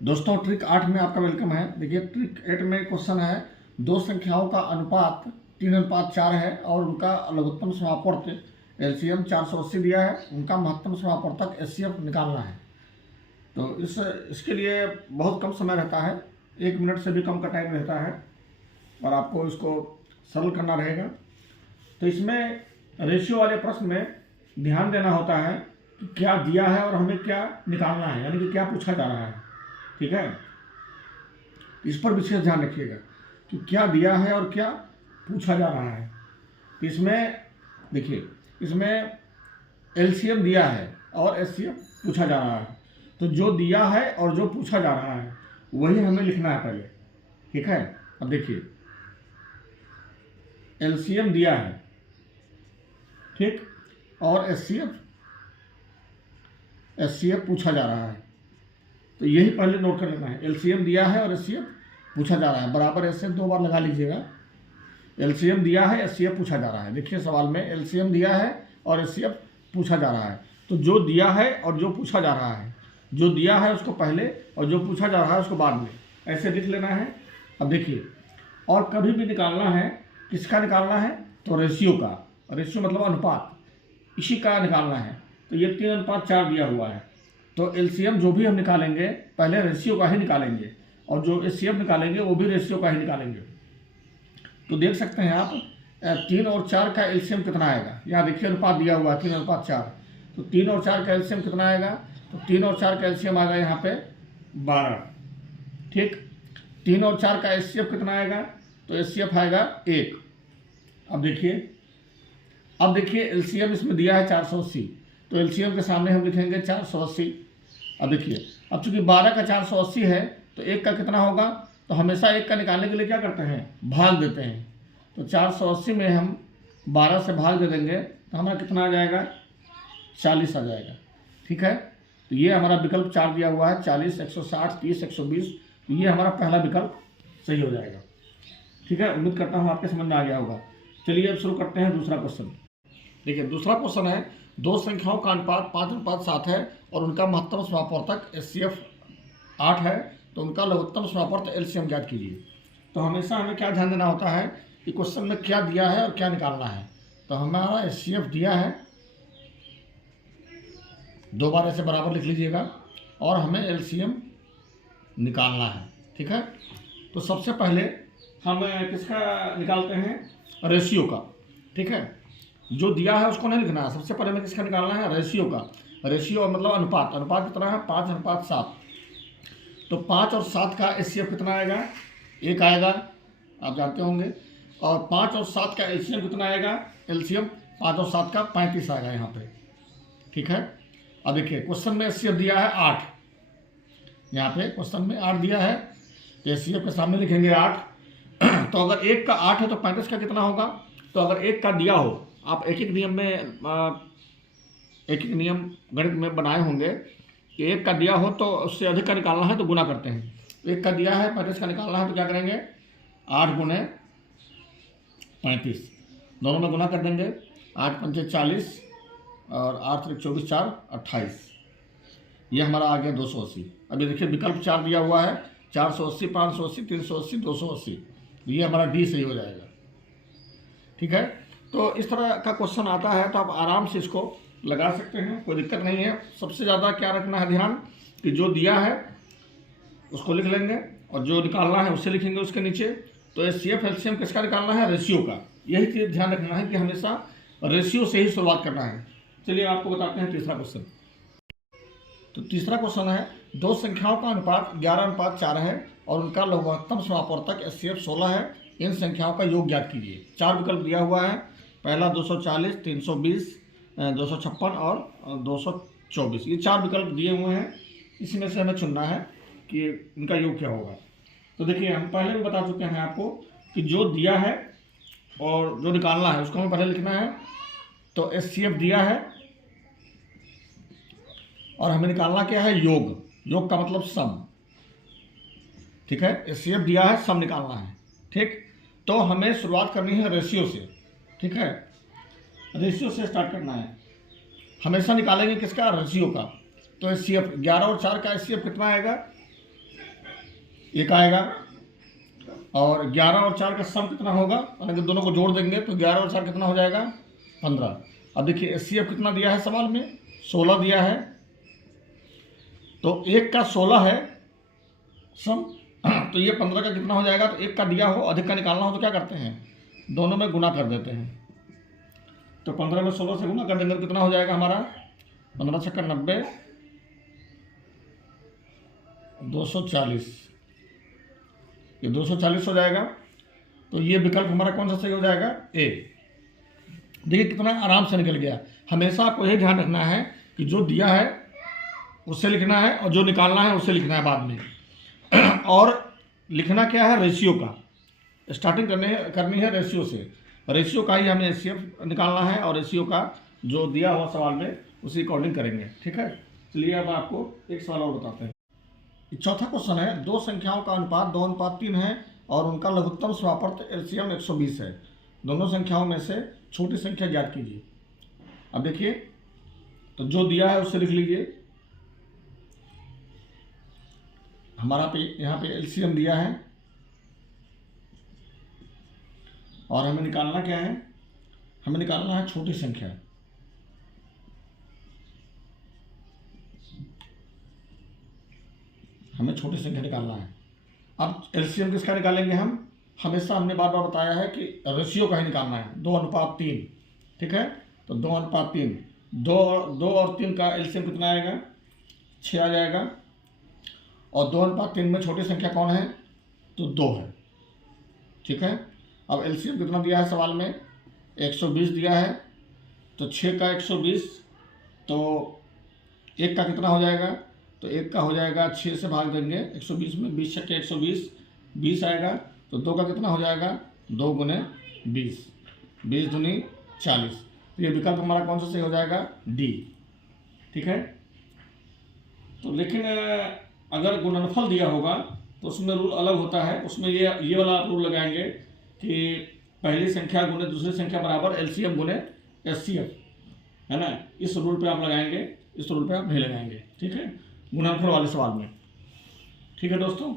दोस्तों ट्रिक 8 में आपका वेलकम है। देखिए ट्रिक 8 में क्वेश्चन है, दो संख्याओं का अनुपात 3:4 है और उनका लघुत्तम समापवर्त एलसीएम 480 दिया है, उनका महत्तम समापवर्तक एचसीएफ निकालना है। तो इसके लिए बहुत कम समय रहता है, 1 मिनट से भी कम का टाइम रहता है और आपको इसको सरल करना रहेगा। तो इसमें रेशियो वाले प्रश्न में ध्यान देना होता है कि क्या दिया है और हमें क्या निकालना है, यानी कि क्या पूछा जा रहा है। ठीक है, इस पर विशेष ध्यान रखिएगा कि क्या दिया है और क्या पूछा जा रहा है। तो इसमें देखिए, इसमें एलसीएम दिया है और एचसीएफ पूछा जा रहा है। तो जो दिया है और जो पूछा जा रहा है वही हमें लिखना है पहले। ठीक है, अब देखिए एलसीएम दिया है, ठीक, और एचसीएफ पूछा जा रहा है। तो यही पहले नोट कर लेना है, एलसीएम दिया है और एचसीएफ पूछा जा रहा है। बराबर ऐसे 2 बार लगा लीजिएगा। एलसीएम दिया है, एचसीएफ पूछा जा रहा है। देखिए सवाल में एलसीएम दिया है और एचसीएफ पूछा जा रहा है। तो जो दिया है और जो पूछा जा रहा है, जो दिया है उसको पहले और जो पूछा जा रहा है उसको बाद में, ऐसे लिख लेना है। अब देखिए, और कभी भी निकालना है, किसका निकालना है? तो रेशियो का। रेशियो मतलब अनुपात, इसी का निकालना है। तो ये 3:4 दिया हुआ है। तो एलसीएम जो भी हम निकालेंगे पहले रेशियो का ही निकालेंगे और जो एचसीएफ निकालेंगे वो भी रेशियो का ही निकालेंगे। तो देख सकते हैं आप 3 और 4 का एलसीएम कितना आएगा। यहाँ देखिए अनुपात दिया हुआ है 3:4। तो 3 और 4 का एलसीएम कितना आएगा? तो 3 और 4 का एलसीएम आएगा यहाँ पे 12। ठीक, 3 और 4 का एचसीएफ कितना आएगा? तो एचसीएफ आएगा 1। अब देखिए एलसीएम इसमें दिया है 480। तो एलसीएम के सामने हम लिखेंगे 480। अब देखिए, अब चूंकि 12 का 480 है तो 1 का कितना होगा? तो हमेशा 1 का निकालने के लिए क्या करते हैं? भाग देते हैं। तो 480 में हम 12 से भाग दे देंगे तो हमारा कितना आ जाएगा? 40 आ जाएगा। ठीक है, तो ये हमारा विकल्प 4 दिया हुआ है, 40, 160, 30, 120। तो ये हमारा पहला विकल्प सही हो जाएगा। ठीक है, उम्मीद करता हूँ आपके समझ में आ गया होगा। चलिए अब शुरू करते हैं दूसरा क्वेश्चन। देखिए दूसरा क्वेश्चन है, दो संख्याओं का अनुपात 5:7 है और उनका महत्तम समापवर्तक एचसीएफ 8 है, तो उनका लघुत्तम समापवर्तक एलसीएम ज्ञात कीजिए। तो हमेशा हमें क्या ध्यान देना होता है कि क्वेश्चन में क्या दिया है और क्या निकालना है। तो हमारा एचसीएफ दिया है, 2 बार ऐसे बराबर लिख लीजिएगा, और हमें एलसीएम निकालना है। ठीक है, तो सबसे पहले हम किसका निकालते हैं? रेशियो का। ठीक है, जो दिया है उसको नहीं लिखना है, सबसे पहले हमें किसका निकालना है? रेशियो का। रेशियो मतलब अनुपात। अनुपात कितना है? 5:7। तो 5 और 7 का एचसीएफ कितना आएगा? 1 आएगा, आप जानते होंगे। और 5 और 7 का एलसीएम कितना आएगा? एलसीएम 5 और 7 का 35 आएगा यहाँ पे। ठीक है, अब देखिए क्वेश्चन में एचसीएफ दिया है 8। यहाँ पे क्वेश्चन में 8 दिया है, तो एचसीएफ के सामने लिखेंगे 8। तो अगर 1 का 8 है तो 35 का कितना होगा? तो अगर 1 का दिया हो, आप एक एक नियम गणित में बनाए होंगे कि 1 का दिया हो तो उससे अधिक का निकालना है तो गुना करते हैं। 1 का दिया है, 35 का निकालना है तो क्या करेंगे? 8 गुने 35, दोनों में गुना कर देंगे। 8 पंचे 40 और 8 त्रिक 24, 4 28। ये हमारा आ गया 280। अब ये देखिए विकल्प 4 दिया हुआ है, 480, 580, 380, 280। ये हमारा डी सही हो जाएगा। ठीक है, तो इस तरह का क्वेश्चन आता है तो आप आराम से इसको लगा सकते हैं, कोई दिक्कत नहीं है। सबसे ज़्यादा क्या रखना है ध्यान कि जो दिया है उसको लिख लेंगे और जो निकालना है उससे लिखेंगे उसके नीचे। तो एचसीएफ एलसीएम किसका निकालना है? रेशियो का। यही चीज़ ध्यान रखना है कि हमेशा रेशियो से ही शुरुआत करना है। चलिए आपको बताते हैं तीसरा क्वेश्चन। तो तीसरा क्वेश्चन है, दो संख्याओं का अनुपात 11:4 है और उनका लघुत्तम समापवर्तक एचसीएफ 16 है। इन संख्याओं का योग ज्ञात कीजिए। 4 विकल्प दिया हुआ है, पहला 240, 320, 256 और 224। ये 4 विकल्प दिए हुए हैं, इसमें से हमें चुनना है कि इनका योग क्या होगा। तो देखिए हम पहले भी बता चुके हैं आपको कि जो दिया है और जो निकालना है उसको हमें पहले लिखना है। तो एचसीएफ दिया है और हमें निकालना क्या है? योग। योग का मतलब सम। ठीक है, एचसीएफ दिया है, सम निकालना है। ठीक, तो हमें शुरुआत करनी है रेशियो से। ठीक है, रेशियो से स्टार्ट करना है। हमेशा निकालेंगे किसका? रेशियो का। तो एचसीएफ 11 और 4 का एचसीएफ कितना आएगा? 1 आएगा। और 11 और 4 का सम कितना होगा, अगर दोनों को जोड़ देंगे तो 11 और 4 कितना हो जाएगा, 15। अब देखिए एचसीएफ कितना दिया है सवाल में, 16 दिया है, तो 1 का 16 है सम, तो ये 15 का कितना हो जाएगा। तो 1 का दिया हो, अधिक का निकालना हो तो क्या करते हैं, दोनों में गुना कर देते हैं। तो 15 में 16 से गुना कर देंगे तो कितना हो जाएगा हमारा, 15 छक्का 90, 240, ये 240 हो जाएगा। तो ये विकल्प हमारा कौन सा सही हो जाएगा, ए। देखिए कितना आराम से निकल गया। हमेशा आपको यही ध्यान रखना है कि जो दिया है उससे लिखना है और जो निकालना है उससे लिखना है बाद में। और लिखना क्या है, रेशियो का, स्टार्टिंग करनी है रेशियो से। रेशियो का ही हमें एचसीएफ निकालना है और रेशियो का जो दिया हुआ सवाल में उसी अकॉर्डिंग करेंगे, ठीक है। चलिए अब आपको एक सवाल और बताते हैं। चौथा क्वेश्चन है, दो संख्याओं का अनुपात 2:3 है और उनका लघुत्तम समापवर्त एलसीएम 120 है। दोनों संख्याओं में से छोटी संख्या ज्ञात कीजिए। अब देखिए, तो जो दिया है उससे लिख लीजिए। हमारा यहाँ पे एलसीएम दिया है और हमें निकालना क्या है, हमें निकालना है छोटी संख्या। हमें छोटी संख्या निकालना है। अब एलसीएम किसका निकालेंगे हम, हमेशा हमने बार बार बताया है कि रेशियो का ही निकालना है, 2:3, ठीक है। तो 2:3, 2 और 3 का एलसीएम कितना आएगा, 6 आ जाएगा। और 2:3 में छोटी संख्या कौन है, तो 2 है, ठीक है। अब एलसीएम कितना दिया है सवाल में, 120 दिया है। तो 6 का 120, तो 1 का कितना हो जाएगा, तो 1 का हो जाएगा 6 से भाग देंगे 120 में, 20 छक्के 120, 20 आएगा। तो 2 का कितना हो जाएगा, 2 गुने 20, 20 दूनी 40। तो ये विकल्प हमारा कौन सा सही हो जाएगा, डी, ठीक है। तो लेकिन अगर गुणनफल दिया होगा तो उसमें रूल अलग होता है। उसमें ये वाला आप रूल लगाएंगे कि पहली संख्या गुने दूसरी संख्या बराबर एलसीएम गुने एचसीएफ, है ना। इस रूल पे आप लगाएंगे, इस रूल पे आप नहीं लगाएंगे, ठीक है, गुणनफल वाले सवाल में, ठीक है दोस्तों।